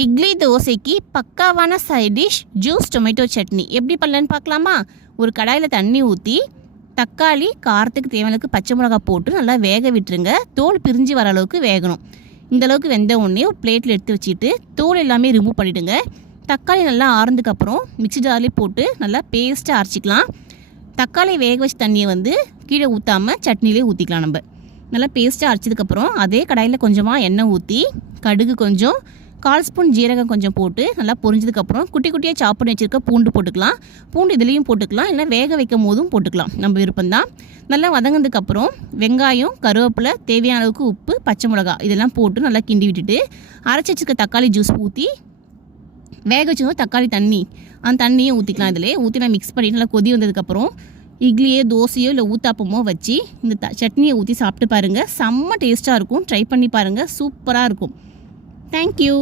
இட்லி தோசைக்கு பக்காவான side dish juice tomato chutney எப்படி பண்ணலன்னு பார்க்கலாமா? ஒரு கடாயில் தண்ணி ஊற்றி தக்காளி காரத்துக்கு தேவையானதுக்கு பச்சை மிளகாய் போட்டு நல்லா வேக விட்டுருங்க. தோல் பிரிஞ்சு வர அளவுக்கு வேகணும். இந்த அளவுக்கு வெந்த உடனே ஒரு பிளேட்டில் எடுத்து வச்சுட்டு தோல் எல்லாமே ரிமூவ் பண்ணிவிடுங்க. தக்காளி நல்லா ஆறுனதுக்கப்புறம் மிக்ஸி ஜார்லேயே போட்டு நல்லா பேஸ்ட்டாக அரைச்சிக்கலாம். தக்காளி வேக வச்ச தண்ணியை கீழே ஊற்றாமல் சட்னிலே ஊற்றிக்கலாம். நம்ம நல்லா பேஸ்ட்டாக அரைச்சதுக்கப்புறம் அதே கடாயில் கொஞ்சமாக எண்ணெய் ஊற்றி கடுகு கொஞ்சம் 1/4 ஸ்பூன் ஜீரகம் கொஞ்சம் போட்டு நல்லா பொரிஞ்சதுக்கப்புறம் குட்டி குட்டியாக சாப் பண்ணி வச்சுருக்க பூண்டு போட்டுக்கலாம். பூண்டு இதுலேயும் போட்டுக்கலாம், இல்லை வேக வைக்கும் போதும் போட்டுக்கலாம், நம்ம விருப்பம்தான். நல்லா வதங்கினதுக்கப்புறம் வெங்காயம், கருவேப்பிலை, தேவையான அளவுக்கு உப்பு, பச்சை மிளகாய் இதெல்லாம் போட்டு நல்லா கிண்டி விட்டுட்டு அரைச்சி வச்சுருக்க தக்காளி ஜூஸ் ஊற்றி வேக வச்சுக்கோங்க. தக்காளி தண்ணி அந்த தண்ணியை ஊற்றிக்கலாம். இதில் ஊற்றி நான் மிக்ஸ் பண்ணிவிட்டு நல்லா கொதி வந்ததுக்கப்புறம் இட்லியோ தோசையோ இல்லை ஊத்தாப்பமோ வச்சு இந்த சட்னியை ஊற்றி சாப்பிட்டு பாருங்கள். செம்ம டேஸ்ட்டாக இருக்கும். ட்ரை பண்ணி பாருங்கள், சூப்பராக இருக்கும். Thank you.